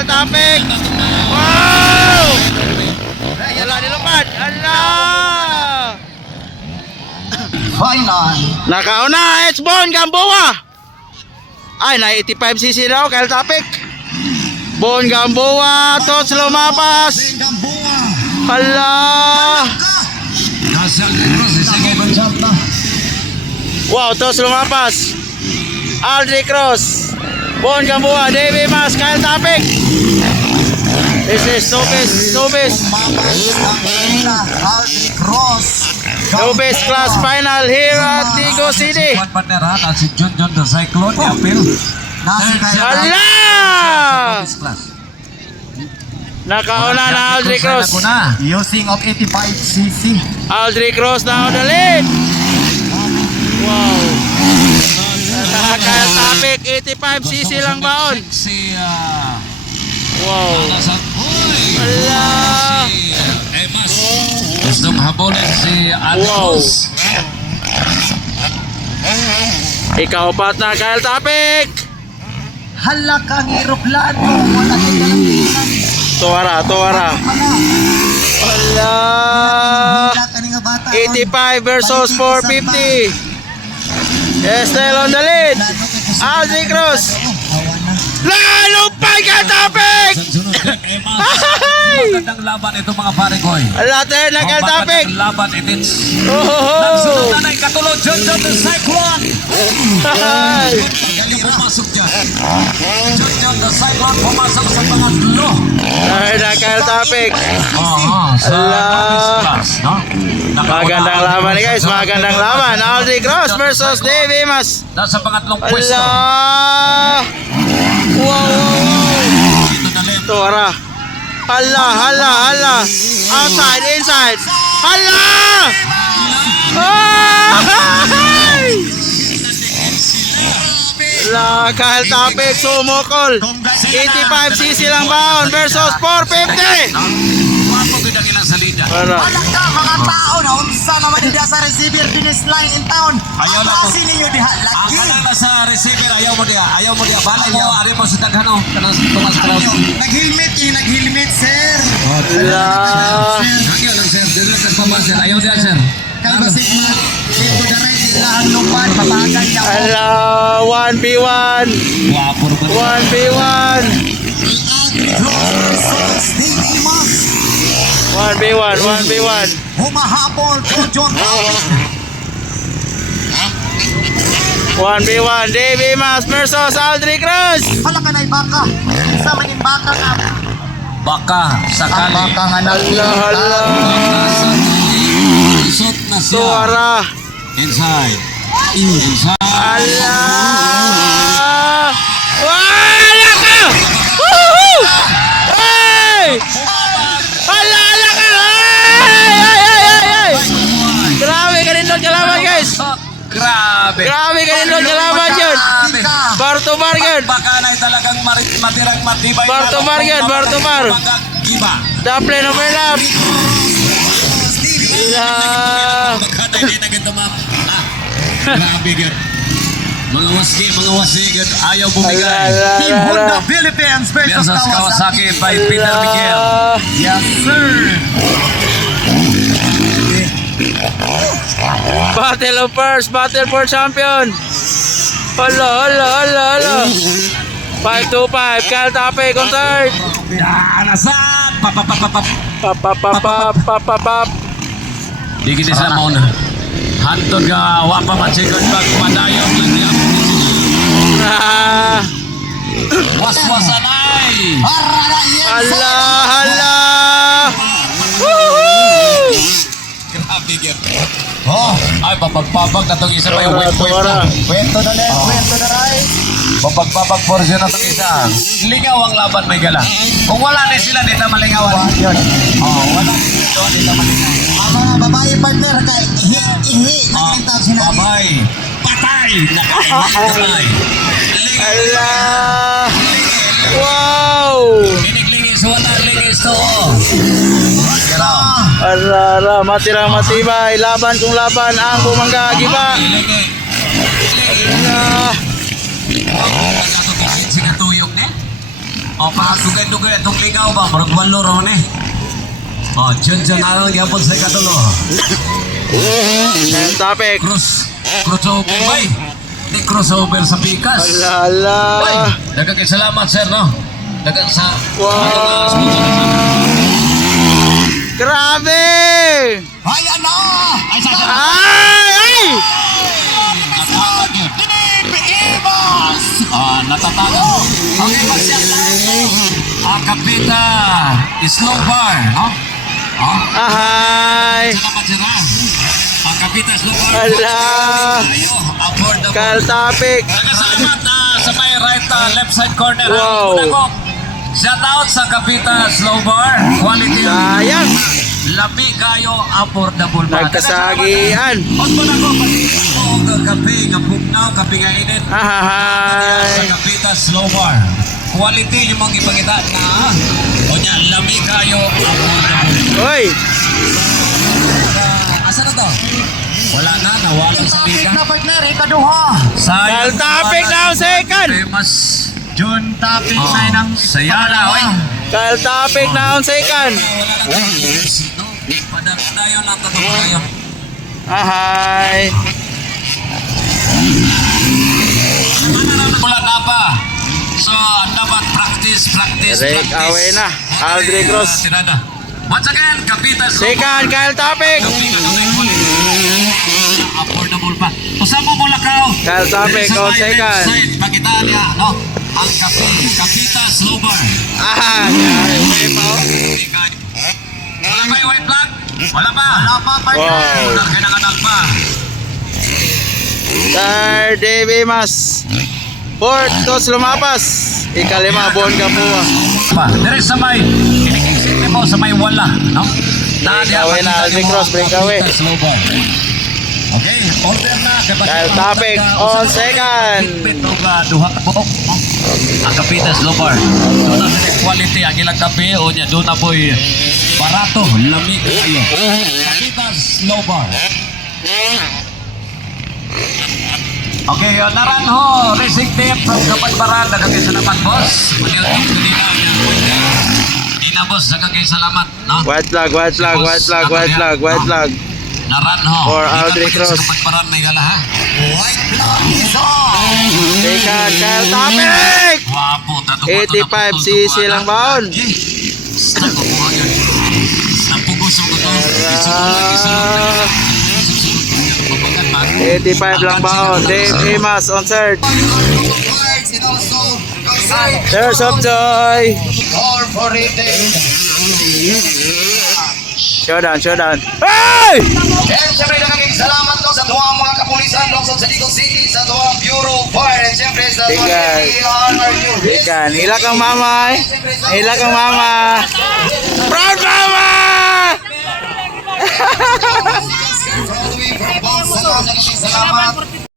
Kyle Topic. Wow! Wala nilupad. Ala! Final. Nakauna, it's Bon Gamboa. Ay, na 85cc daw, Kyle Topic. Bon Gamboa, Tots lumapas. Hala! Wow, Tots lumapas. Aldrich Cross, Bon Gamboa, Davey Mas, Kyle Topic. This is Nobis Nobis class final here at Digo City. Si John the Cyclone Apil. Hala! Nakauna na Aldrich Cross. Using of 85cc. Aldrich Cross na on the lead. Wow. Kyle Topic, 85cc lang baon. Si Wow. Hala! Emas. Gustong habulin si Adams. Ikaw-pat na Kyle Topic. Hala kang eroplano. Wala kang Tuwara. Hala! 85 versus 450. Estel on the lead. Aldrich Cross. Lalupay Kyle Topic! Magandang laban ito mga pare ko. Later na Kyle Topic. Magandang laban itins. Oh! Nagsunod na ikatulog John the Cyclone. Galing pumasok dyan. John the Cyclone pumasok sa pangatlo. Ay na Kyle Topic. Sa class, no? Magandang laban ni guys, magandang laban. Aldrich Cross versus Davey Mas. Nasa pangatlong pwesto. Ala! Wow! Tuwara. Hala. Outside, inside. Hala! Ay! Hala, Kyle Topic sumukol. 85cc lang baon versus 450. Wapo kita kilang salida. Para. Anak ka mga tao na unsa naman nila sa receiver finish line in town. Ayaw lang ko. Atrasin ninyo diha Ang lagi. kanala sa receiver, ayaw mo diya. Balay mo, ari mo sa daghano. Kanang Thomas Cross. Nag-helmet sir. Hala. Nagyo lang sir, dili ka pa sir. Ayaw diya sir. Kay basig na dito daray sila ang lupan papagan niya. Hala, 1v1. Wapo rin. 1v1. 1v1. Humahabol to John Topic. 1v1. Davey Mas versus Aldrich Cross. Hala ka na baka. Sa maning baka nga. Baka, sakali. Baka nga na. Hala. Isot na siya. Tuwara. Inside. Hala. Wala ka! Woohoo! Hey! Hala ka! Ay! Grabe ka rin doon kalaban guys. Grabe. Grabe ka rin doon kalaban yun. Bar to bar yun. Baka na talagang matirang matibay. Bar to bar yun. Giba. Double overlap. Hala. Baka na hindi na ganito ma'am. Grabe yun. Mga wasig, ayaw bumigay. Team Honda Philippines versus Versus Kawasaki by Peter Miguel. Yes sir. Battle of first, battle for champion. Hala. 5-2-5, Kyle Topic on third. Nasaan? Pap. Di kita sila mauna. Hantod ka, wapa matsikot pag madayon lang niya. Was-wasan ay! Hala. Woohoo! Grabe yun. Ay, papagpapag na itong isa pa yung wet Tuwara. Kwento na rin. Papagpapag portion na itong isa. Lingaw ang laban may gala. Kung wala na sila, di na malingawan. Wala dito, di na malingawan. Ang mga babae partner kay ihi. Nagkintag sila. Babay! Patay! Nakainit. Hala. Wow. Linig-lingis, wala lingis to. Arara, matirang matibay. Laban kung laban ang bumangga. Giba. Sinatuyok niya? O, dugay-dugay itong ligaw ba? Marag walo raw ni. O, dyan na lang yapon sa ikatulo. Next topic. Crossover bay. Di crossover sa pikas. Alala. Ay, dagang salamat sir, no? Dagang sa... Wow. Grabe! Ayan na! Ay! Ibas! Natatago. Okay, masyal lang. Kapita, slow bar, no? Ahay! Salamat sir, ha? Kapita, slow bar. Ala! Affordable. Kal topic. Nagkasalamat sa may right, left side corner. Wow. Shout out sa Kapita Slow Bar. Quality. Sayang. Labi kayo, affordable pa. Nagkasagian. Huwag mo na ko, pati ako kape, kapugnaw, kape nga init. Sa Ahay! Kapita Slow Bar. Quality yung mga ipagkita na. O niya, labi kayo, affordable. Oy! Asa na to? Wala na, nawala sa Topic bika. na partner, ikaduha. Kal topic now second. Famous. June topic na ng Sayala, oy. Kal topic now second. Wala na tayo. Padagdayon lang ito tayo. Ahay! Wala na pa. So, dapat practice. Break away na. Aldrich Cross. Tirada. Once again, Kapitas. Second, Kal topic. Affordable pa. Usama mo lakaw. Kal topic on second. Pakitaan niya, no? Ang Kapitas Lobar. Ahay! Wala pa yung white flag? Wala pa. partner. Wow! Kaya nanganak pa. Third, Davey Mas. Fourth, Tos Lumapas. Ikalima, Bon Kapua. There sa may inikisip mo sa may wala, no? Breakaway na, Aldrich Cross, breakaway. Okay, order na. Kyle topic on second. Duha ka buok, no? Ang Kapitas Lobar. Doon na quality ang ilang kape o niya doon na po'y barato, lamig kayo. Kapitas Lobar. Okay, naran ho, racing team from Kapagbaran, nagkakisalamat boss. Maniltong kanina niya. Hindi na boss, nagkakisalamat, no? White flag, white flag, white flag, white flag, white flag. Naran ho. For Hindi Aldrich na Cross. Sa Kapagbaran may gala ha. White flag is on. Second, Kyle topic. Wapo, 85 cc lang baon. Stop ko po yun. Napuguso ko to. Ah, 85 lang baon. Davey Mas on third. Cards and also Tears of Joy. corporated. Showdown. Hey! And siyempre naging salamat no sa tuwang mga kapulisan lungsod sa Digong City, sa tuwang Bureau of Fire, and siyempre sa tuwang Bigan. PRRU. Ikan, hila kang mama. Hila kang mama. Proud mama! All the way from Bangsalang, naging salamat.